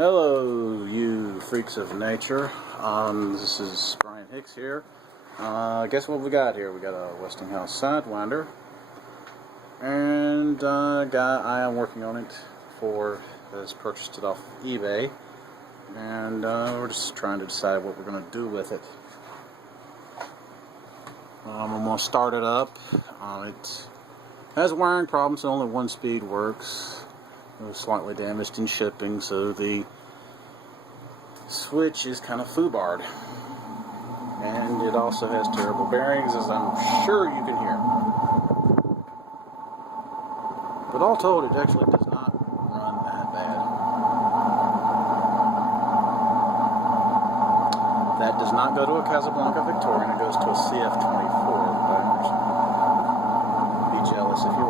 Hello, you freaks of nature. This is Brian Hicks here. Guess what we got here? We got a Westinghouse Sidewinder, and I am working on it for. Has purchased it off eBay, and we're just trying to decide what we're going to do with it. I'm going to start it up. It has wiring problems, so only one speed works. It was slightly damaged in shipping, so the switch is kind of foobarred. And it also has terrible bearings, as I'm sure you can hear. But all told, it actually does not run that bad. That does not go to a Casablanca Victorian, it goes to a CF24. Be jealous if you